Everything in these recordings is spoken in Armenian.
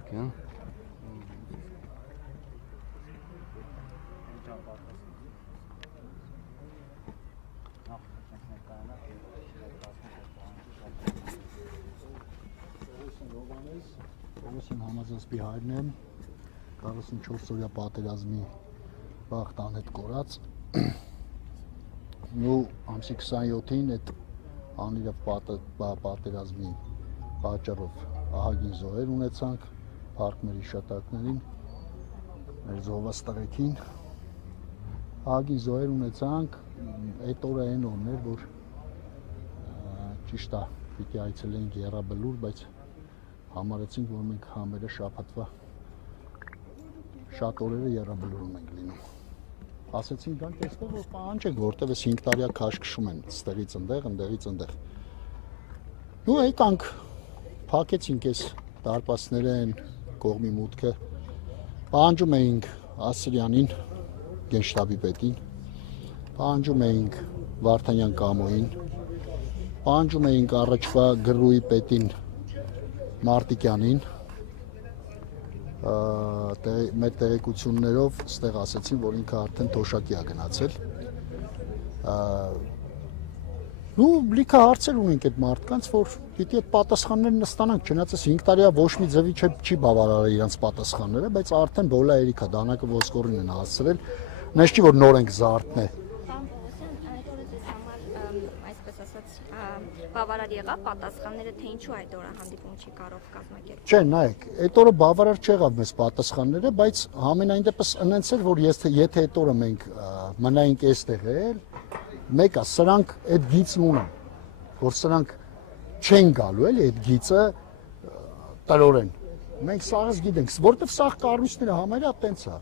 իհարկե, հա։ Ոսին համազասպի հայրն եմ, 44-օրյա պատերազմի վաղտան հետ կորած, ու ամսի 27-ին այդ անիրավ պատերազմի պատճառով ահագին զոհեր ունեցանք, փառք մեր հիշատակներին, մեր զոհված տղեկին, ահագին զոհեր ունեցանք, այդ օրը այն օրն էր, որ ճիշտ է, պիտի այցելեինք Եռաբլուր, բայց համարեցինք, որ մենք համերը շաբաթվա շատ օրերը Եռաբլուրում ենք լինում։ Ասեցինք գանք այստեղ, որ պահանջենք, որտեղ էս 5 տարյա քաշքշում են, ստեղից ընդեղ, ընդեղից ընդեղ։ Ու եկանք, փակեցինք այս դարպասները են կողմի մուտքը, պահանջում էինք Ասրյանին, գենշտաբի պետին, պահանջում էինք Վարդանյան Կամոյին, պահանջում էինք առաջվա գրուի պետին Մարտիկյանին, մեր տեղեկություններով ստեղ ասեցին, որ ինքը արդեն թոշակի է գնացել։ Ու լիքը հարցեր ունենք այդ մարդկանց, որ պիտի այդ պատասխաններն ստանանք, չնայած 5 տարիա ոչ մի ձևի չի բավարարել իրենց պատասխանները, բայց արդեն բոլա երիքա դանակը ոսկորին են հասցրել, նես չի, որ նոր ենք զարթնել։ Բավարար եղավ պատասխանները, թե ինչու այդ օրը հանդիպում չի կարող կազմակերպել։ Չէ, նայեք, այդ օրը բավարար չեղավ մեզ պատասխանները, բայց համենայն դեպս ընենց էր, որ եթե այդ օրը մենք մնայինք այստեղ էլ, մեկը սրանք այդ գիծն ունեն, որ սրանք չեն գալու էլի այդ գիծը տրորեն։ Մենք սաղս գիտենք, որտեվ սաղ կառույցները համարյա տենց է։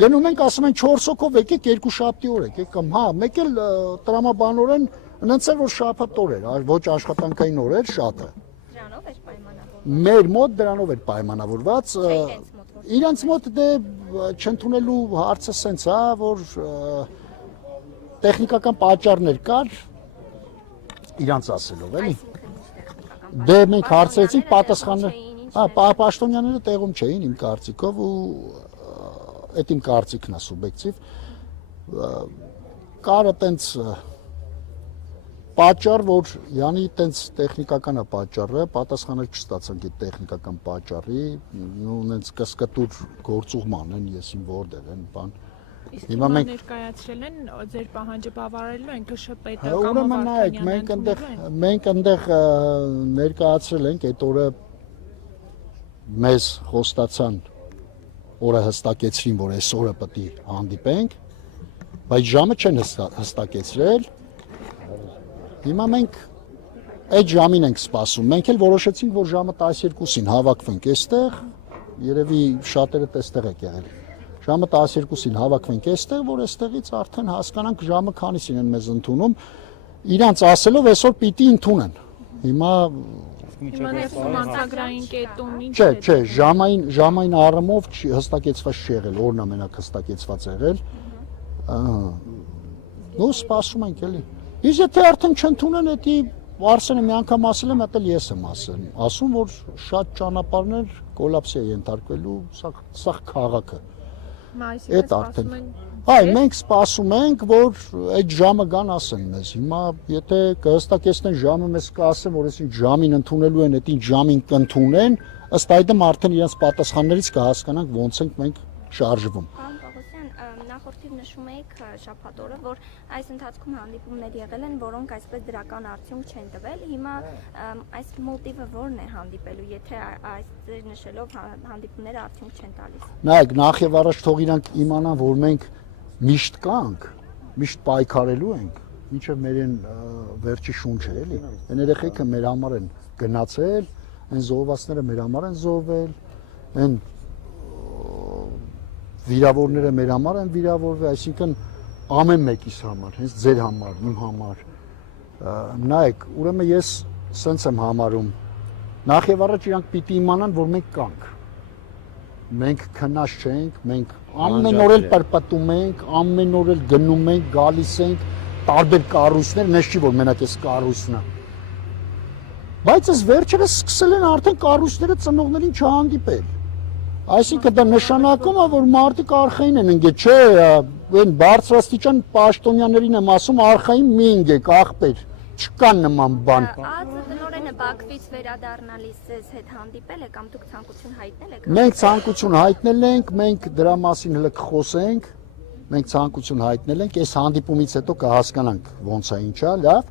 Գնում ենք, ասում են 4 հոգով եկեք, 2 շաբթի օր եկեք, կամ հա, մեկ էլ տրամաբանորեն ընենց էր, որ շաբաթ օր էր, ոչ աշխատանքային օր էր, շատը։ Դրանով էր պայմանավորված։ Մեր մոտ դրանով էր պայմանավորված։ Իրանց մոտ դե չընդունելու հարցը սենց է, որ տեխնիկական պատճառներ կար, իրանց ասելով, էլի։ Դե մենք հարցրեցինք պատասխանները, պաշտոնյաները տեղում չէին իմ կարծիքով ու այդ իմ կարծիքն է սուբյեկտիվ, կարը տենց պատճառ, որ յանի տենց տեխնիկական է պատճառը, պատասխանել չստացանք այդ տեխնիկական պատճառի, նենց կսկտուր գործուղման են, եսին որդեղ են, բան։ Իսկ հիմա ներկայացրել են ձեր պահանջը բավարարելու են ԿՇՊՏ կամ Ուրեմն նայեք, մենք ընդեղ ներկայացրել ենք այդ օրը մեզ խոստացան օրը հստակեցրին, որ այս օրը պետք է հանդիպենք, բայց ժամը չեն հստակեցրել։ Հիմա մենք այդ ժամին ենք սպասում։ Մենք էլ որոշեցինք, որ ժամը 12-ին հավաքվենք այստեղ, երևի շատերը այստեղ եք եղել։ Ժամը 12-ին հավաքվենք այստեղ, որ այստեղից արդեն հասկանանք ժամը քանիսին են մեզ ընդունում։ Իրանց ասելով այսօր պիտի ընդունեն։ Հիմա մարտագրային կետում ինչ է։ Չէ, ժամային առումով հստակեցված չի եղել, օրն ամենակ հստակեցված եղել։ Ու սպասում ենք էլի։ Իսկ եթե արդեն չընդունեն, էդի Արսենը մի անգամ ասել եմ, այդել ես եմ ասում, որ շատ ճանապարհներ կոլապսի է ենթարկվելու, սա քաղաքը։ Այդ արդեն։ Այ մենք սպասում ենք, որ այդ ժամը գան ասեն մեզ։ Հիմա եթե կհստակեցնեն ժամը, մեզ կասեն, որ այսինքն ժամին ընդունելու են, այդին ժամին կընդունեն, ըստ այդմ արդեն իրենց պատասխաններից կհասկանանք ոնց ենք մենք շարժվում։ Նախորդին նշում եք շաբաթ օրը, որ այս ընթացքում հանդիպումներ եղել են, որոնք այսպես դրական արդյունք չեն տվել։ Հիմա այս մոտիվը ո՞րն է հանդիպելու, եթե այս նշելով հանդիպումները արդյունք չեն տալիս։ Նայեք, նախ եւ առաջ թող իրանք իմանան, որ մենք միշտ կանք, միշտ պայքարելու ենք, ինչը մեր վերջի շունչը էլի։ Այն երեխեքը մեր համար են գնացել, այն զոհվածները մեր համար են զոհվել, այն վիրավորները մեր համար են վիրավորվել, այսինքն ամեն մեկիս համար, հենց ձեր համար, իմ համար։ Նայեք, ուրեմն ես սենց եմ համարում, նախ եւ առաջ իրանք պիտի իմանան, որ մենք կանք։ Մենք քնած չենք, մենք ամեն օր էլ պրպտում ենք, ամեն օր էլ գնում ենք, գալիս ենք, տարբեր կառույցներ, նես չի որ մենակ էս կառույցն է։ Բայց այս վերջերս սկսել են արդեն կառույցները ծնողներին չհանդիպել։ Այսինքն դա նշանակում է, որ մարդիկ արխային են ընկել, չէ, այն բարձրաստիճան պաշտոնյաներին եմ ասում, արխային մի ընկեք, ախպեր, չկան նման բան։ ԱԱԾ տնօրենը Բաքվից վերադառնալիս ձեզ հետ հանդիպել է կամ դուք ցանկություն հայտնել եք։ Մենք ցանկություն հայտնել ենք, մենք դրա մասին հələ կխոսենք, մենք ցանկություն հայտնել ենք, այս հանդիպումից հետո կհասկանանք ոնց է ինչա, լավ։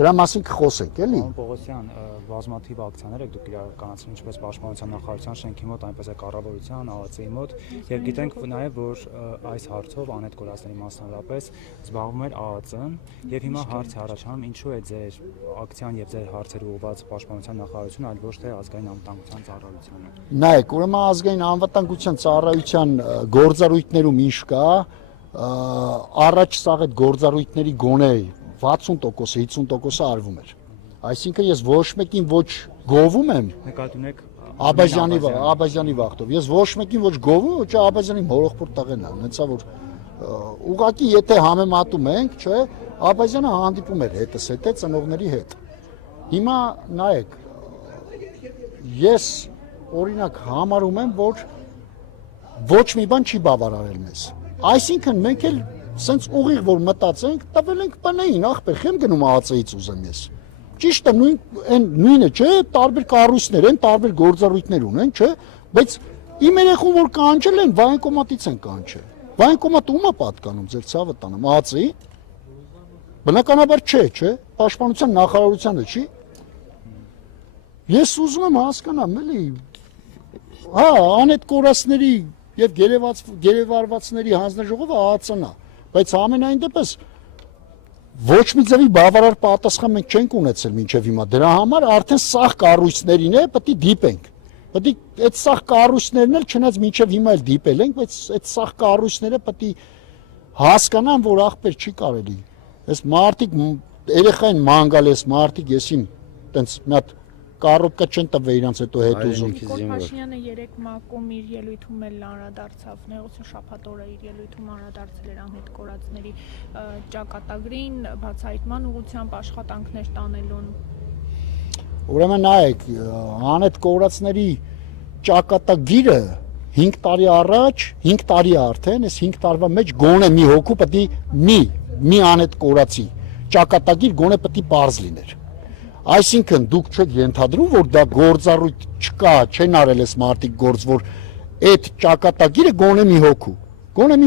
Դրա մասին կխոսենք, էլի։ Պարոն Պողոսյան, բազմաթիվ ակցիաներ եք դուք իրականացնում ինչպես Պաշտպանության նախարարության շենքի մոտ, այնպես էլ կառավարության, ԱԱԾ-ի մոտ, եւ գիտենք նաեւ, որ այս հարցով անհետ կորածների մասնավորապես զբաղվում էր ԱԱԾ-ն, եւ հիմա հարց է առաջանում, ինչու է ձեր ակցիան եւ ձեր հարցերը ուղղված Պաշտպանության նախարարությունը, այլ ոչ թե ազգային անվտանգության ծառայությանը։ Նայեք, ուրեմն ազգային անվտանգության ծառայության գործառույթներում ինչ կա, առաջ սաղ այդ գործառույթների գոնե 60%-ը 50%-ը արվում էր։ Այսինքն ես ոչ մեկին ոչ գովում եմ, նկատի ունեք Աբազյանի վախտով։ Ես ոչ մեկին ոչ գովում, ոչ Աբազյանի մորոխպոր տղեն է, հենց որ ուղղակի եթե համեմատում ենք, չէ, Աբազյանը հանդիպում էր հետս հետ ծնողների հետ։ Հիմա նայեք, ես օրինակ համարում եմ, որ ոչ մի բան չի բավարարել մեզ։ Այսինքն մենք էլ սենց ուղիղ որ մտածենք, տվել ենք բանային, ախպեր, խեմ գնում ԱԱԾ-ից ուզեմ ես։ Ճիշտ է, նույնը չէ, տարբեր կառույցներ են, տարբեր գործառույթներ ունեն, չէ, բայց իմ երեխուն որ կանչել են, վայնկոմատից են կանչել։ Վայնկոմատը ում է պատկանում, ձեր ցավը տանեմ, ԱԱԾ-ի։ Բնականաբար չէ, Պաշտպանության նախարարությանը չի։ Ես ուզում եմ հասկանամ, էլի, հա, անհետ կորածների եւ գերեվարվածների հանձնաժողովը ԱԱԾ-ն է, բայց ամենայն դեպս ոչ մի ձևի բավարար պատասխան մենք չենք ունեցել մինչև հիմա։ Դրա համար արդեն սաղ կառույցներին է պետք է դիպենք։ Պետք է այդ սաղ կառույցներն էլ չնայած մինչև հիմա էլ դիպել ենք, բայց այդ սաղ կառույցները պետք է հասկանան, որ ախպեր չի կարելի։ Այս մարդիկ երեխային ման գալ, այս մարդիկ եսին տենց մի հատ Կարոպկա չեն տվել իրանց հետո հետ ուզում։ Նիկոլ Փաշինյանը երեք մակում իր ելույթում էլ անդրադարձավ, Նեղություն շաբաթօրը իր ելույթում անդրադարձել էր անհետ կորածների ճակատագրին, բացահայտման ուղղությամբ աշխատանքներ տանելուն։ Ուրեմն նայեք, անհետ կորածների ճակատագիրը 5 տարի առաջ, 5 տարի արդեն, այս 5 տարվա մեջ գոնե մի հոգու պետք է մի անհետ կորածի ճակատագիր գոնե պետք է պարզ լիներ։ Այսինքն դուք չեք ենթադրում, որ դա գործառույթ չկա, չեն արել այս մարդիկ գործ, որ այդ ճակատագիրը գոնե մի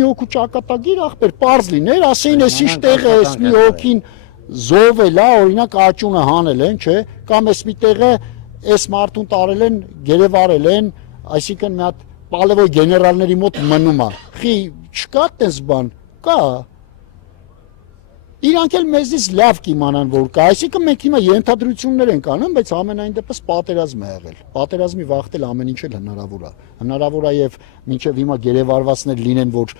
հոգու ճակատագիր ախպեր պարզ լիներ, ասեին էս ինչ տեղ է, էս մի հոգին զոհվել է, օրինակ աճունը հանել են, չէ, կամ էս մի տեղը էս մարդուն տարել են, գերեվարել են, այսինքն մի հատ պալևոյ գեներալների մոտ մնում է։ Խի չկա տես բան, կա։ Իրանք էլ մեզից լավ կիմանան, որ կա, այսինքն մենք հիմա ենթադրություններ ենք անում, բայց ամենայն դեպս պատերազմ է եղել։ Պատերազմի վախտել ամեն ինչ էլ հնարավոր է։ Հնարավոր է եւ մինչեւ հիմա գերեվարվածներ լինեն, որ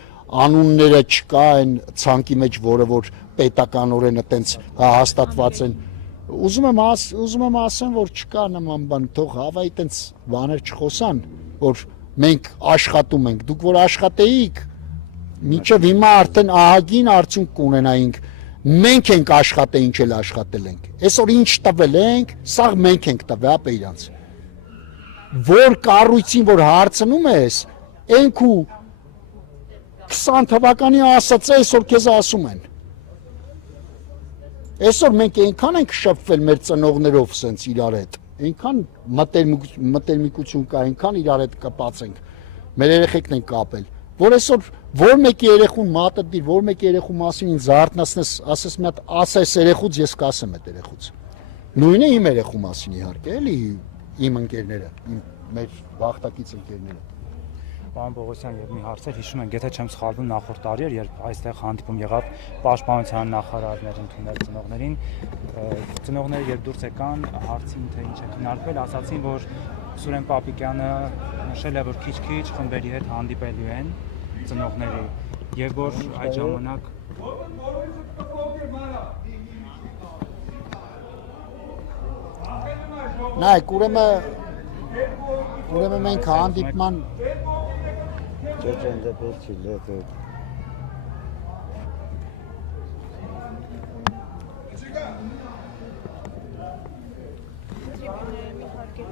անունները չկա այն ցանկի մեջ, որը որ պետականորեն այտենց հաստատված են։ Ուզում եմ ասեմ, որ չկա նման բան, թող հավայի այտենց բաներ չխոսան, որ մենք աշխատում ենք, դուք որ աշխատեիք, մինչեւ հիմա արդեն ահագին արդյունք կունենայինք։ Մենք ենք աշխատել, ինչ էլ աշխատել ենք։ Այսօր ինչ տվել ենք, սա մենք ենք տվել, ապա իրանց։ Որ կառույցին որ հարցնում ես, ենքու 20 թվականի ասած է, այսօր քեզ ասում են։ Այսօր մենք այնքան ենք շփվել մեր ծնողներով սենց իրար հետ, այնքան մտերմիկություն կա, այնքան իրար հետ կապած ենք, մեր երեխեքն են կապել, որ այսօր որ մեկի երեխուն մատը դիր, որ մեկի երեխու մասին ինձ զարթնացնես, ասես մի հատ ասես երեխուց, ես կասեմ այդ երեխուց։ Նույնը իմ երեխու մասին իհարկե, էլի իմ ընկերները, մեր վախտակից ընկերները։ Պարոն Պողոսյան, եւ մի հարց էր, հիշում ենք, եթե չեմ սխալվում, նախորդ տարի էր, երբ այստեղ հանդիպում եղավ Պաշտպանության նախարարներ ընդունել ծնողներին, ծնողները երբ դուրս եկան, հարցին թե ինչ է քննարկվել, ասացին, որ Սուրեն Պապիկյանը նշել է, որ քիչ-քիչ խմբերի հետ հանդիպելու են ծնողների, եւ որ այդ ժամանակ նայեք, ուրեմն մենք հանդիպման Թիմերն իհարկե